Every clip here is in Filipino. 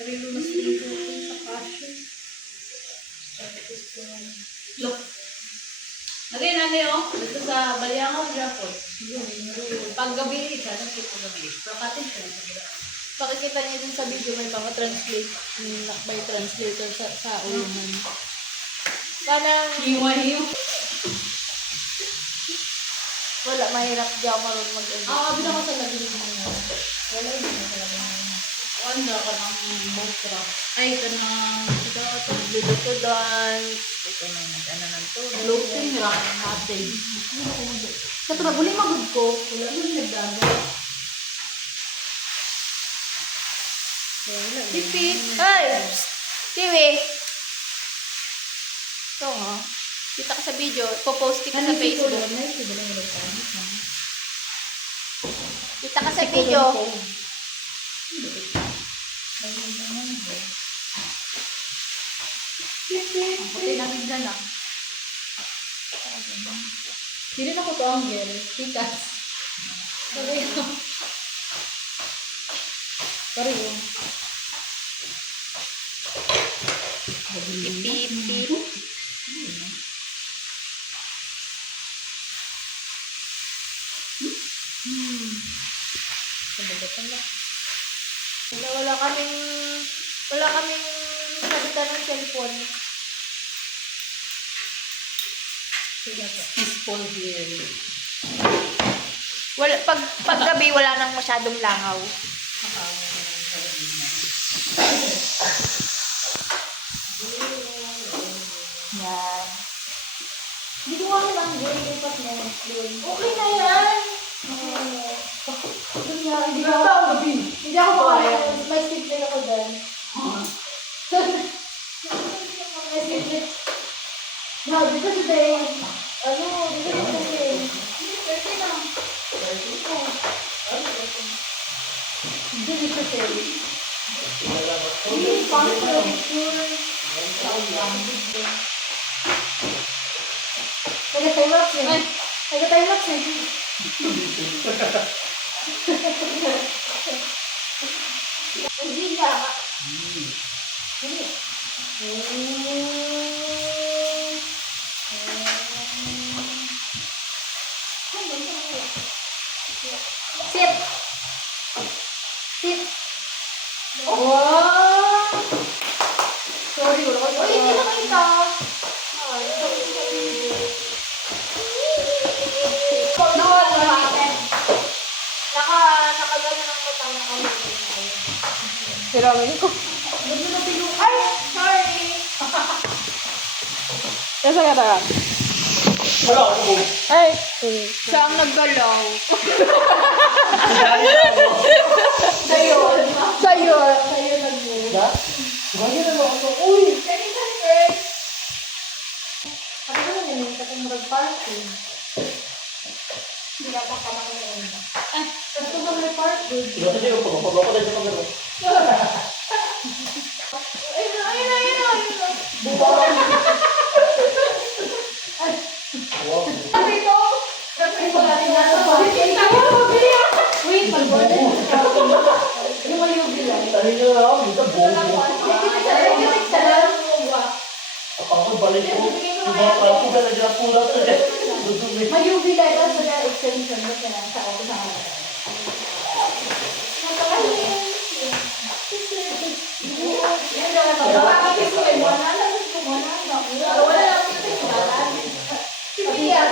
Pero yung mas important sa passion. Look. Nari, dito sa Balyangaw, Japon. Pag gabi, sana kita gabi. Pakatin siya sa gila. Makikita niyo din sa video, may pang-translate, may translator sa ulinan. Parang Hiwa-hiwa. wala, mahirap di ako marunong mag-edit. Abin ako sa labi ng mga. Wala yun sa labi ng mga. Wanda ka ng bokra. Ay, ito ng Dito to dance. Ito na ano ng tubig. floating rock natin. Katulad, uli magod ko. Wala yung nagdago. Repeat. Ay! Kiwi! Ito nga. Kita ka sa video. Popost kita sa Facebook. Kita ka sa video. Pati namin dyan ah. Hindi na ko to ang girl. Tikas. Sabi ko. Sorry yun. Repeat. Wala kaming sabitan ng cellphone. Peaceful here. Pag gabi, wala nang masyadong langaw. Yan. Hindi ko nga lang girl. Lipat na yun. Okay na yan. Hindi ako makakaya. May sleep ako dyan. May sleep. No, because today, because today, 30 na. 30 na. Hindi ko say. Hindi, pang picture. Nag-time lapse yun. Nag-time lapse yun. Hindi nga. Hindi. Sit. Sit. Wow! Sorry, wala ko. Uy, hindi nakita. Nakagano ng matang na kami. Hiramin ko. Ay! Sorry! Nasa ka taga? Wala ako po. Ay! Siya ang naggalaw. Sa'yo. Sa'yo! Sa'yo nag-move. Da? Bagay na ako. Uy! Kanina first. Ano ba naman yung katong mag-parking? Hindi na pa ka makalain. Ay, ito ba mag-parking? Iba tayo po. Pag ako tayo sa pagkaro. Ayun na. Buwan! Wow. Sabi ito! Sabi ko natin nga sa parking. Wait, mag-order. Yung may yubi lang. Tayo nyo na ako. Dito buwan. Ako balik ko. Diba ako ka na dyan pula to eh. Dudumi. May UV light sa na extension mo sa ako sa akin. Yan daw ito. Bakit ko mo na lang ko mo na. Wala lang ko sa balan. Simiya.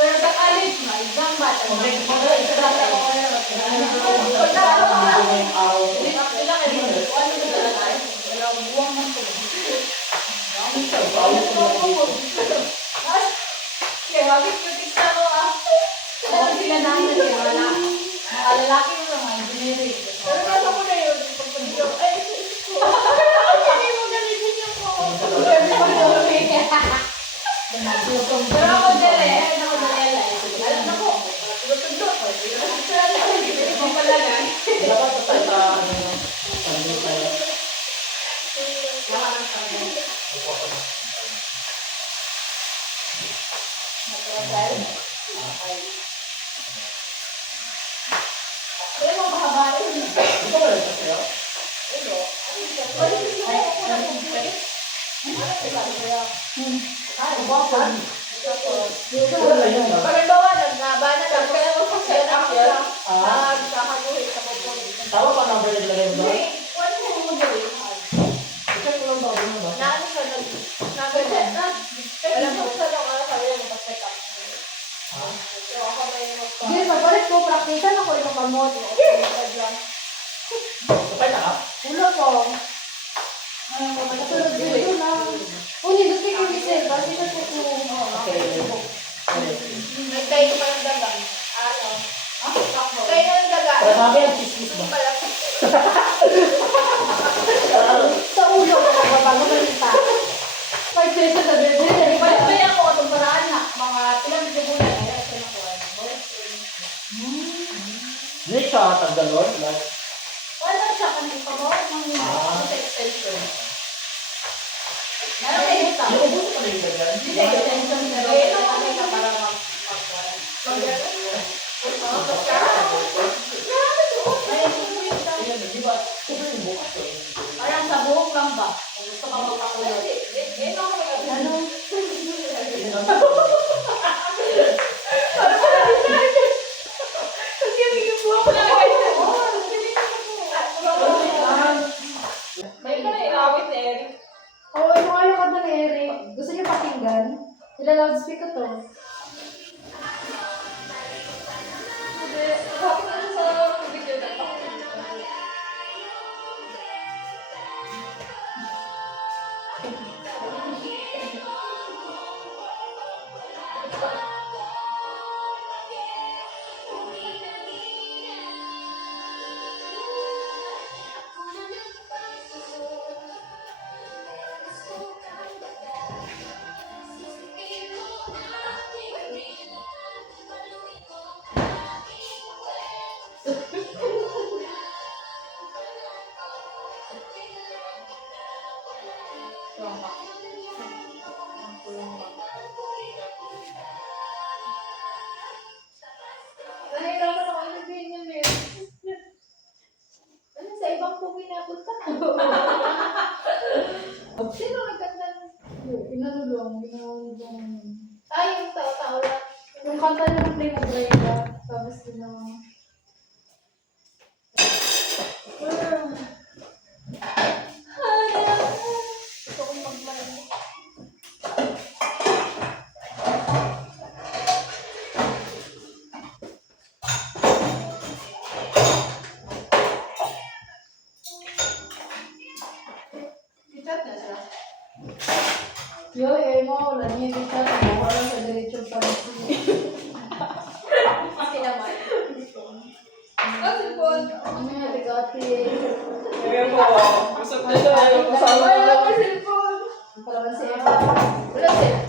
Pero sa college na, ibang bata. Lalaki mo naman, engineering. Pero nasa ko na yun, pagpagdaw, ay, hindi mo galigin yung po. Pero ako dali, alam na ko, pagpagdaw ko, hindi ko palagay. Dapat pa tayo sa ano tayo. Sel? Kaya mo mahaba rin. Hindi ko wala sa sa'yo. Pwede hindi mo ako na tubig. Ay, buwapan. Wala yun ba? Halimbawa, nagbana lang. Kaya mo set up yan. Nagkakaguhin sa pupunin. Tama pa number yung nilagay mo ba? Hindi. Pwede mo mo gawin. I-check mo lang ba? Ano ba? Naano siya nag-set na. Alam mo sa lang ano sabi mo mag-set up. So ako may mag-set. Hindi, magbalik ko. Praktisan ako ito kamot. Kapay na ka? Ulo ko. Kasunod dito na. Uni, gusto ko kasi. Kasi ko Okay. Nagtayo pa ng daga. Ano? Tayo na ng daga. Para sabi ang chismis ba? Sa ulo ko. Bago malita. 5 pesos sa bebe. Balik ako itong paraan na. Mga ilang bulan na yan. Kaya nakuha ng boyfriend. Hindi siya tanggalon. Like, Wala siya kanil pa mo. Sa extension. Ano kayo ito? yung ubuso pa na yung ganyan. Hindi sa extension na rin. Ito kami na para Ayan, di ba? Ito yung bukas ko. parang sa buhok lang ba? Kung gusto ka magpakulot. Ano? May ka na inawit ni Eric. Oo, yung ayaw ka na ni Eric. Gusto niyo pakinggan? Ila-loudspeaker to. Hindi. Bakit na siya sa video na ito? Nahirapan ako sabihin yun eh. Ano sa ibang po pinapunta? Sino nagkanta ng... Inanulong. Ginawang. Ay, yung tao-tao lang. Yung kanta niya ng Play mo Brenda. Tapos ginawang. Gusto kong magmarinig. I-chat na siya. Yo, eh mo. Wala niya yung chat. Wala sa diretsyo pa. Kasi naman. Kasi po. Ano yung tigati? Kaya po, usap na tayo. Kasama Wala ko. ka cellphone. Para man si Emma. Wala cellphone.